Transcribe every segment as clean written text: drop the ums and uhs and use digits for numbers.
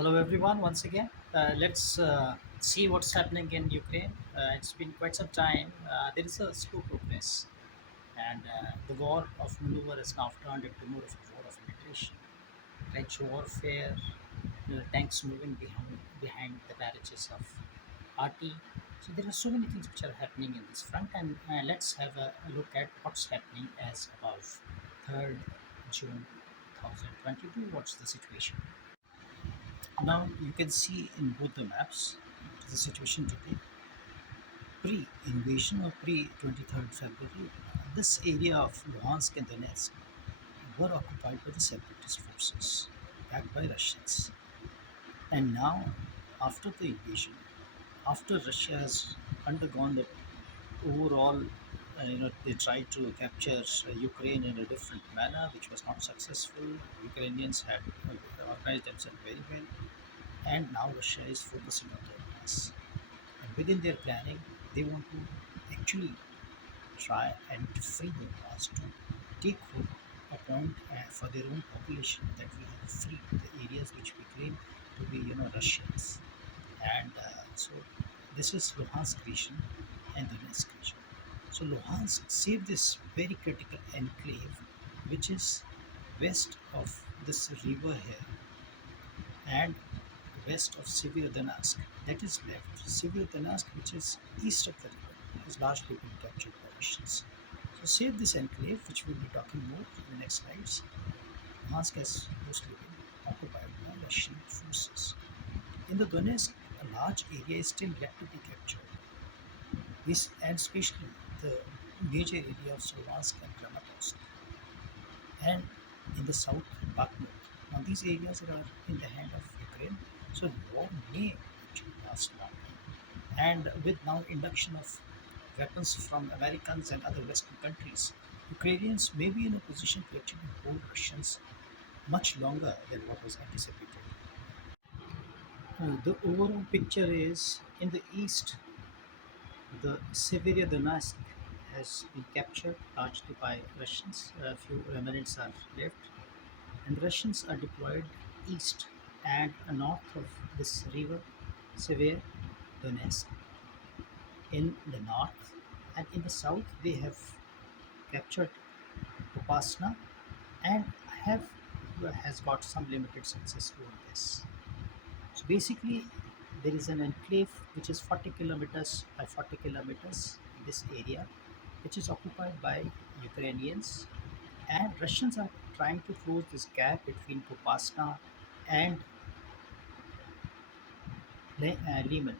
Hello, everyone, once again. Let's see what's happening in Ukraine. It's been quite some time. There is a slow progress, and the war of maneuver has now turned into more of a war of imitation. Trench warfare, tanks moving behind the barrages of RT. So there are so many things which are happening in this front, and let's have a look at what's happening as of 3rd June 2022. What's the situation? Now you can see in both the maps the situation today. Pre-invasion or pre-23rd February, this area of Luhansk and Donetsk were occupied by the separatist forces, backed by Russians. And now, after the invasion, after Russia has undergone the overall, they tried to capture Ukraine in a different manner, which was not successful. Ukrainians had organized themselves very well, and now Russia is focusing on the Donbass. And within their planning, they want to actually try and free the Donbass to take home a point for their own population that we have freed the areas which we claim to be, Russians. And so this is Luhansk region and Donetsk region. So Luhansk saved this very critical enclave, which is west of this river here and west of Severodonetsk. That is left. Severodonetsk, which is east of the river, has largely been captured by Russians. So save this enclave, which we'll be talking more in the next slides. Luhansk has mostly been occupied by Russian forces. In the Donetsk, a large area is still yet to be captured. This and especially the major area of Luhansk and Kramatorsk, and in the south, Bakhmut. Now these areas are in the hand of Ukraine, so the war may actually last long. And with now induction of weapons from Americans and other Western countries, Ukrainians may be in a position to actually hold Russians much longer than what was anticipated. The overall picture is in the east, the Severodonetsk has been captured largely by Russians. A few remnants are left, and Russians are deployed east and north of this river, Severodonetsk, in the north, and in the south they have captured Popasna and have has got some limited success over this. So basically, there is an enclave which is 40 kilometers by 40 kilometers in this area, which is occupied by Ukrainians, and Russians are trying to close this gap between Popasna and Liman.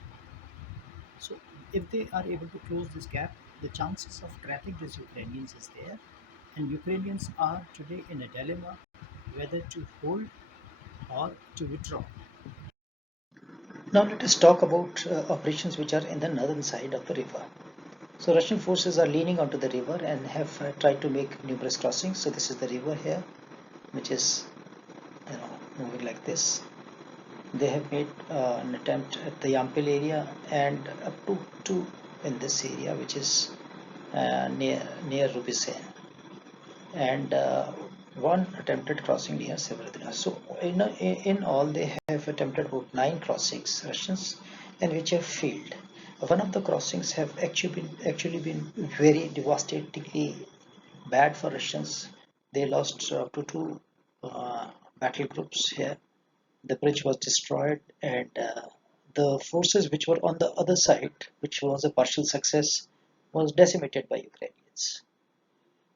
So if they are able to close this gap, the chances of trapping these Ukrainians is there, and Ukrainians are today in a dilemma whether to hold or to withdraw. Now let us talk about operations which are in the northern side of the river. So Russian forces are leaning onto the river and have tried to make numerous crossings. So this is the river here, which is moving like this. They have made an attempt at the Yampil area and up to two in this area, which is near Rubicen, and one attempted crossing near Severodonetsk. So in all, they have attempted about 9 crossings, Russians, and which have failed. One of the crossings have actually been very devastatingly bad for Russians. They lost up to two battle groups here. The bridge was destroyed, and the forces which were on the other side, which was a partial success, was decimated by Ukrainians.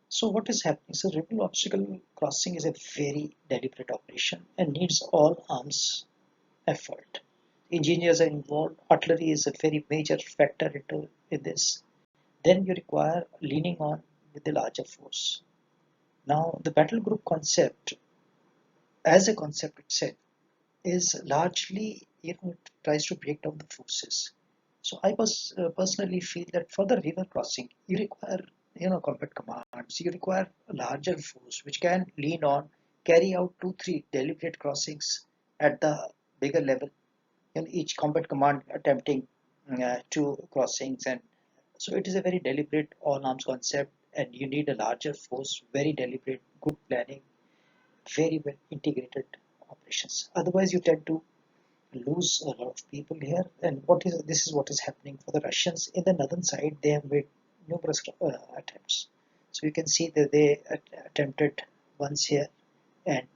So what is happening? So river obstacle crossing is a very deliberate operation and needs all arms effort. Engineers are involved. Artillery is a very major factor in this. Then you require leaning on with a larger force. Now the battle group concept, as a concept itself, is largely it tries to break down the forces. So I personally feel that for the river crossing, you require combat commands. You require a larger force which can lean on, carry out 2, 3 deliberate crossings at the bigger level. Each combat command attempting two crossings, and so it is a very deliberate all arms concept, and you need a larger force, very deliberate, good planning, very well integrated operations. Otherwise, you tend to lose a lot of people here. And what is this is what is happening for the Russians in the northern side. They have made numerous attempts. So you can see that they attempted once here and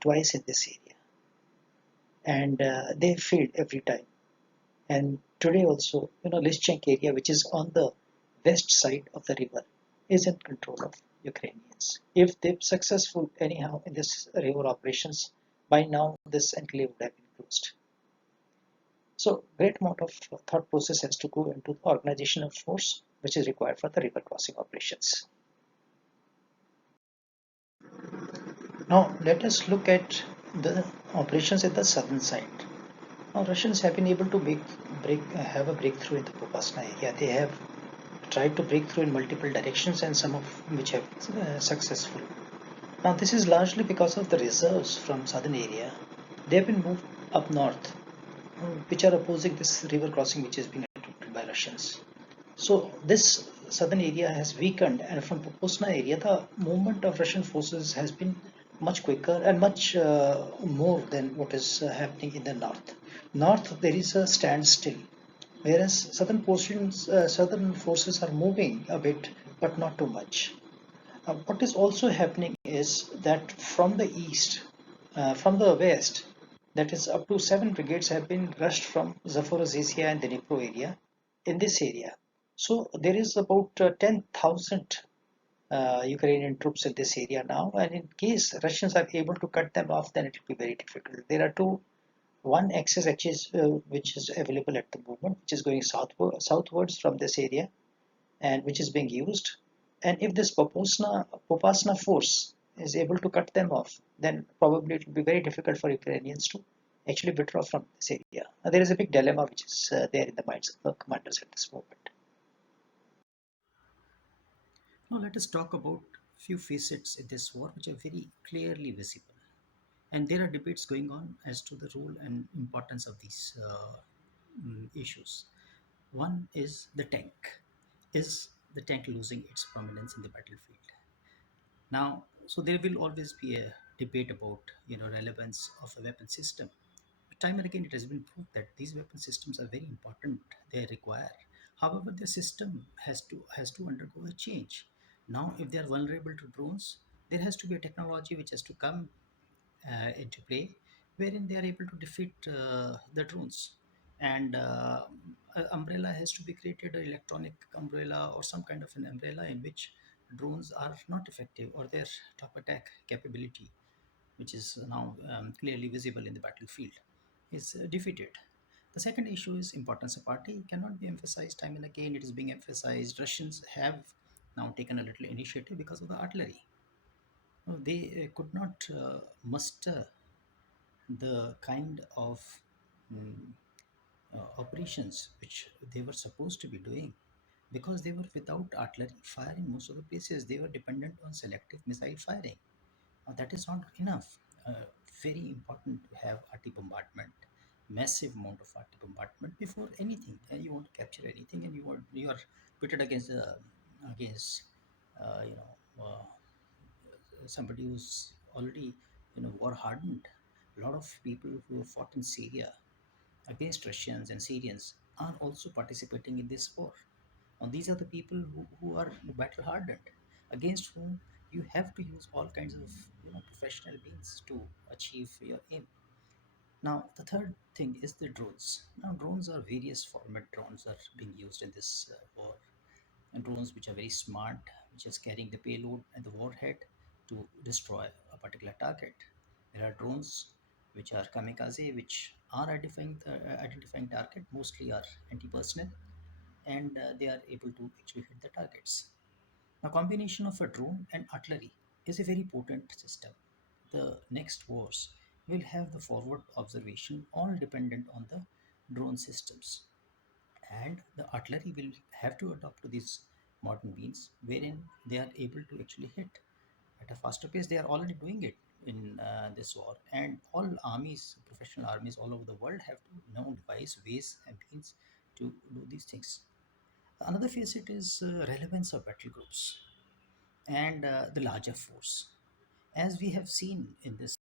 twice in this area, and they failed every time. And today also, Lysychansk area, which is on the west side of the river, is in control of Ukrainians. If they're successful anyhow in this river operations, by now this enclave would have been closed. So great amount of thought process has to go into the organization of force which is required for the river crossing operations. Now let us look at the operations at the southern side. Now Russians have been able to have a breakthrough in the Popasna area. They have tried to break through in multiple directions and some of which have successful. Now this is largely because of the reserves from southern area. They have been moved up north, which are opposing this river crossing which is being attempted by Russians. So this southern area has weakened, and from Popasna area the movement of Russian forces has been much quicker and much more than what is happening in the north. North there is a standstill, whereas southern forces are moving a bit, but not too much. What is also happening is that from the east, from the west, that is up to 7 brigades have been rushed from Zaporozhye and the Dnipro area in this area. So there is about 10,000 Ukrainian troops in this area now, and in case Russians are able to cut them off, then it will be very difficult. There are one axis which is available at the moment, which is going southwards from this area, and which is being used. And if this Popasna force is able to cut them off, then probably it will be very difficult for Ukrainians to actually withdraw from this area. There is a big dilemma which is there in the minds of the commanders at this moment. Now let us talk about few facets in this war which are very clearly visible. And there are debates going on as to the role and importance of these issues. One is the tank. Is the tank losing its prominence in the battlefield? Now, so there will always be a debate about relevance of a weapon system. But time and again, it has been proved that these weapon systems are very important. They require. However, the system has to undergo a change. Now, if they are vulnerable to drones, there has to be a technology which has to come into play, wherein they are able to defeat the drones. And an umbrella has to be created, an electronic umbrella or some kind of an umbrella in which drones are not effective or their top attack capability, which is now clearly visible in the battlefield, is defeated. The second issue is importance of party cannot be emphasized time and again. It is being emphasized. Russians have now taken a little initiative because of the artillery. They could not muster the kind of mm, operations which they were supposed to be doing because they were without artillery firing most of the places. They were dependent on selective missile firing. That is not enough. Very important to have RT bombardment, massive amount of RT bombardment before anything. You want to capture anything, and you are pitted against uh, you know uh, somebody who's already war hardened. A lot of people who have fought in Syria against Russians and Syrians are also participating in this war. Now these are the people who are battle hardened, against whom you have to use all kinds of professional means to achieve your aim. Now the third thing is the drones. Now drones are various format drones are being used in this war, and drones which are very smart, which is carrying the payload and the warhead to destroy a particular target. There are drones which are kamikaze, which are identifying target, mostly are anti-personnel, and they are able to actually hit the targets. Now, combination of a drone and artillery is a very potent system. The next wars will have the forward observation, all dependent on the drone systems, and the artillery will have to adopt to these modern means wherein they are able to actually hit at a faster pace. They are already doing it in this war, and all armies, professional armies all over the world, have to now devise ways and means to do these things. Another facet is relevance of battle groups and the larger force. As we have seen in this